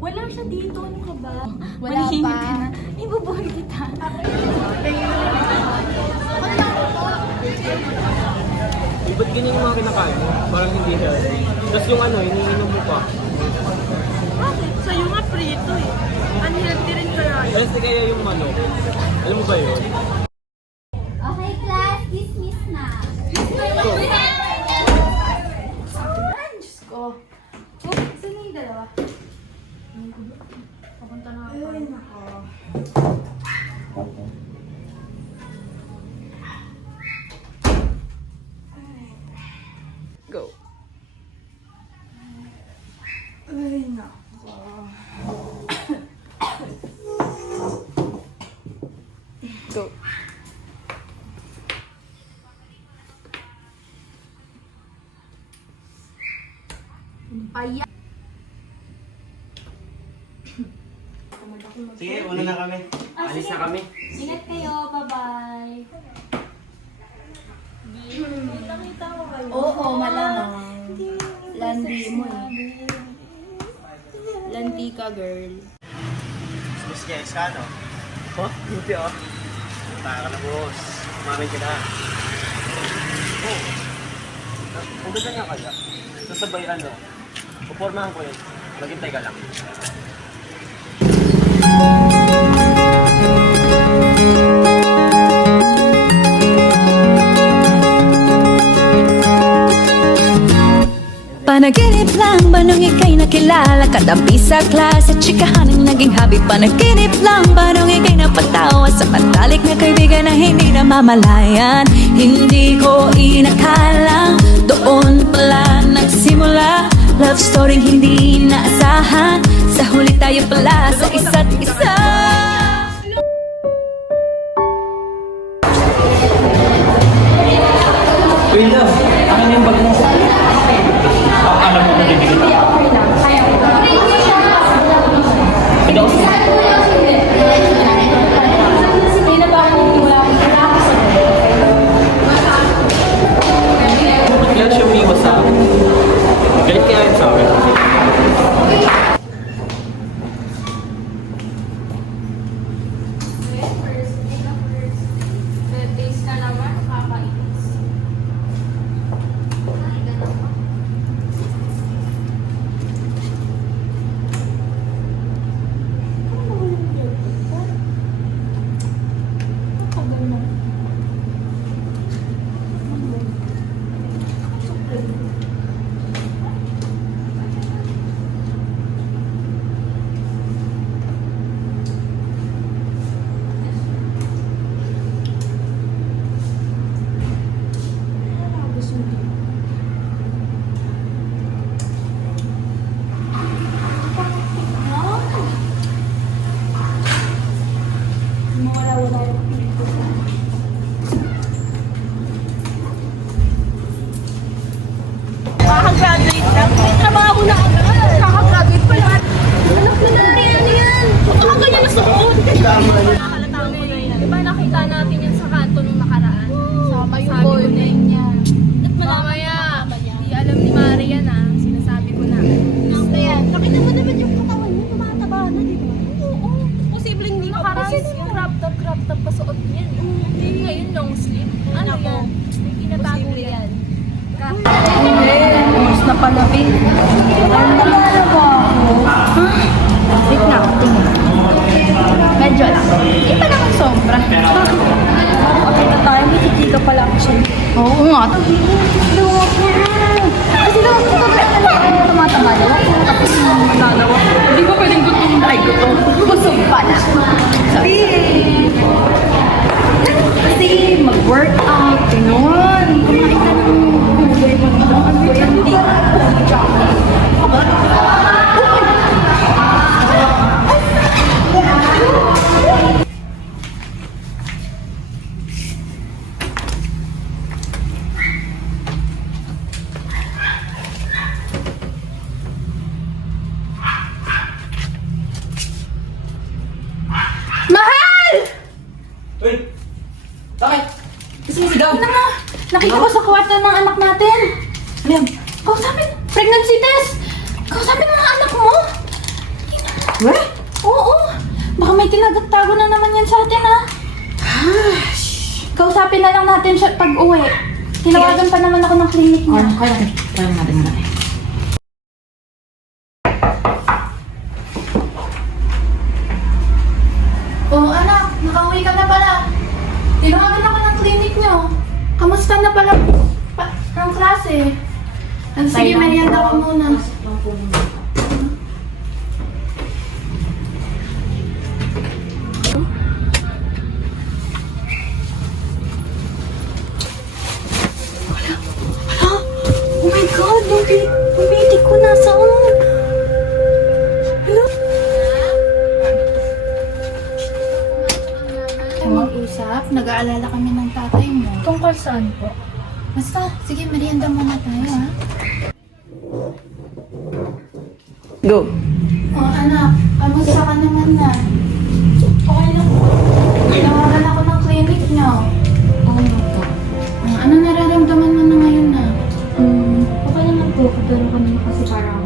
Wala siya dito. Ano ka ba? Wala pa. Ibubuhay kita. Ba't ganyan yung mga kinakain mo? Parang hindi healthy. Tapos yung ano, iniinom mo pa. Bakit? Sa'yo nga prito eh. Unhealthy rin kaya yun. Healthy kaya yung manok. Alam mo ba yun? Okay, class. Dismiss na. So, Ay, Diyos ko. Oh, saan na yung dalawa? Papunta na ako. Ay, nako. Go. Ay, nako. Go. Paya. sige, una na kami. Alis na kami. Ingat kayo. Bye-bye. Nakita ko kayo. Oo, malamang. Landi mo eh. Landi ka, girl. Miss Jess ka, no? Oh, buti oh. Taka na, boss. Kumain ka na. Oh. Ang ganda niya kaya. Sasabay ano. Pupormahan ko yun. Maghintay ka lang. Panaginip lang ba nung ika'y nakilala? Kadampi sa klase, chikahan ang naging hobby. Panaginip lang ba nung ika'y napatawa sa pantalik na kaibigan na hindi namamalayan? Hindi ko inakala, doon pala nagsimula. Love story hindi naasahan, sa huli tayo pala sa isa't isa. Wait lang. Ano yung bag mo? Alam mo bibigyan ka. Hindi ako Kailan siya umiwas sa akin? Galit kaya yun sa akin? Taste ka naman, kakainis. Kaka-graduate lang. May trabaho na agad. Kaka-graduate pa lahat. Anak ko na rin ano yan. Ba't ka ganyan na suot? Nakakalataan ko na yan. Diba nakita natin yan sa kanto nung nakaraan? Sama yung boyfriend niya. Mamaya, di alam ni Mari yan ah. Sinasabi ko na. Gusto yan. Nakita mo naman yung katawan niya, tumataba na, di ba? Oo. Posibleng hindi nakaraan. Yung crop top pasuot niyan. Hindi ngayon long sleeve. Ano yan? May tinatago yan. Mas na palabi. Ano ba ako? Wait na, tingin. Medyo lang. Hindi pa naman sobra. Okay na tayo, may titika pala ako siya. Oo nga. Kasi daw, tumataba daw ako. Tapos magagawa. Hindi ko pwedeng try ko to. Busog pa na. Kasi mag-workout, gano'n. Kumain ka ng gulay mo. Hindi. Nakita ko sa kwarto ng anak natin. Alam, kausapin, pregnancy test. Kausapin mo ang anak mo. What? Oo. Baka may tinagtago na naman yan sa atin, ha? Kausapin na lang natin siya pag uwi. Tinawagan pa naman ako ng clinic niya. Kaya natin. Oo, anak. Nakauwi ka na pala. Tinawagan ako ng clinic niyo. Kamusta na pala ang klase? Sige, merienda ka muna. Oh my God, baby ko nasaan? Hello? Mag-usap, nag-aalala kami ng tatay mo. Tungkol saan po? Basta, sige, merienda muna tayo, ha? Go. Oh, anak, kamusta ka naman na? Okay lang po. Tinawagan ako ng clinic niyo. Okay na po. Ano nararamdaman mo na ngayon na? Okay naman po. Pero kanina kasi parang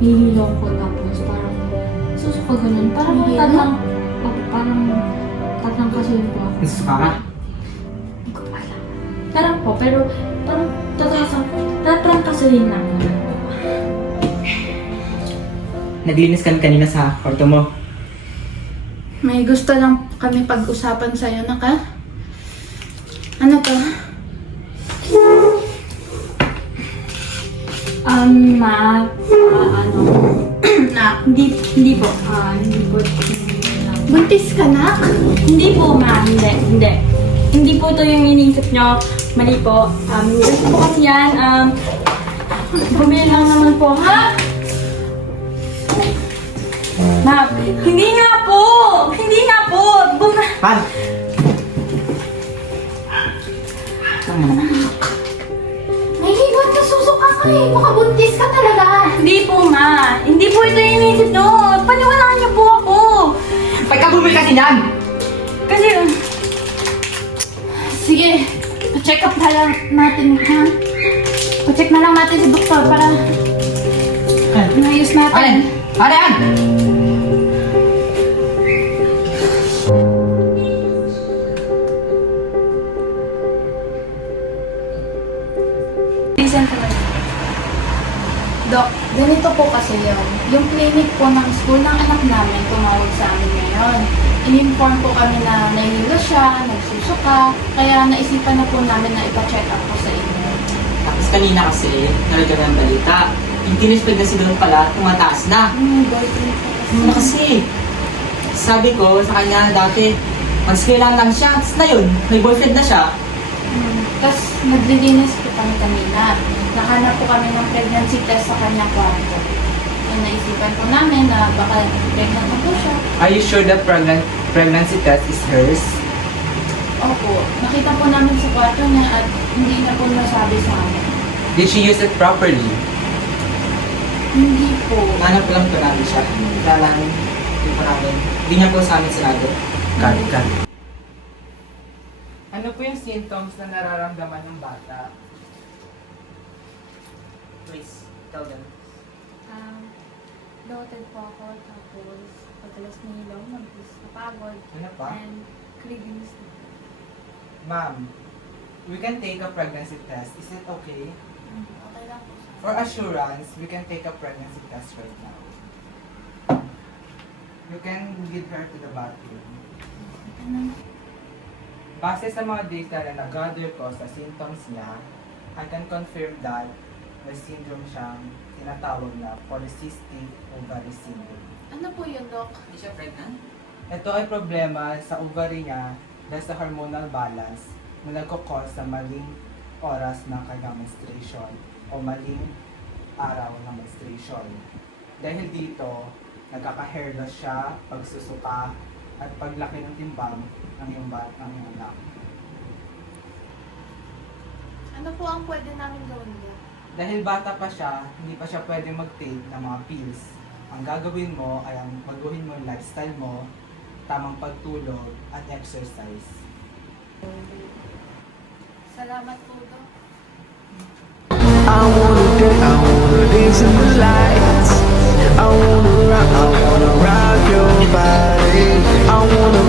hihilo ko tapos parang susuka ganun. Parang Hihilo? parang kasi po ako. Nasuka ka? Hindi ko alam. Parang po, pero parang tatrangkasuhin lang naman po. Naglinis ka kanina sa kwarto mo. May gusto lang kami pag-usapan sa'yo, naka? Ano to? Hindi po. Buntis ka, nak? Hindi po, ma. Hindi. Hindi po to yung iniisip nyo. Mali po. Gusto po kasi yan. Bumili lang naman po. Ha? Ma, hindi nga po! Hindi nga po! Pan! Tama naman. May higot ka, susuka ka eh. Baka buntis ka talaga. Hindi po, ma. Hindi po ito yung iniisip nyo. Paniwalaan niyo po ako. Ba't ka bumili kasi niyan? Kasi, Sige, pa-check up na lang natin, ha? Pa-check na lang natin si doktor para inayos natin. Ano yan? reason talaga. Dok, ganito po kasi yun. Yung clinic po ng school ng anak namin tumawag sa amin ngayon. In-inform po kami na nahihilo siya, nagsusuka, kaya naisipan na po namin na ipa-check up po sa inyo. Tapos kanina kasi, narinig ng balita. Yung teenage pregnancy doon pala, tumataas na. Boyfriend po kasi. Ano kasi? Sabi ko sa kanya dati, mag-skailan lang siya. Tapos na yun, may boyfriend na siya. Tapos naglilinis po kami kanina. Nahanap po kami ng pregnancy test sa kanyang kwarto. Yung naisipan po namin na baka pregnant na po siya. Are you sure the pregnancy test is hers? Opo, nakita po namin sa kwarto niya at hindi na po nasabi sa amin. Did she use it properly? Hindi po. Hanap lang po namin siya. Lalang, hindi po namin. Hindi niya po sa amin sinado. Cut. Ano po yung symptoms na nararamdaman ng bata? Please, tell them. Bloated po ako, tapos padalas nahilo, napagod, Ano pa? and cravings. Ma'am, we can take a pregnancy test. Is it okay? Okay lang po siya. For assurance, we can take a pregnancy test right now. You can lead her to the bathroom. Base sa mga data na nag-gather ko sa symptoms niya, I can confirm that may syndrome siyang tinatawag na polycystic ovary syndrome. Ano po yun, Dok? Hindi siya pregnant? Ito ay problema sa ovary niya dahil sa hormonal balance na nagkakos sa maling oras ng kanyang menstruation o maling araw ng menstruation. Dahil dito, nagkaka-hair loss siya, pagsusuka, at paglaki ng timbang ng iyong anak. Ano po ang pwede namin gawin niya? Dahil bata pa siya, hindi pa siya pwede mag-take ng mga pills. Ang gagawin mo ay ang baguhin mo yung lifestyle mo, tamang pagtulog, at exercise. Salamat po, Dok. I wanna dance in the lights. I wanna rock your body. I wanna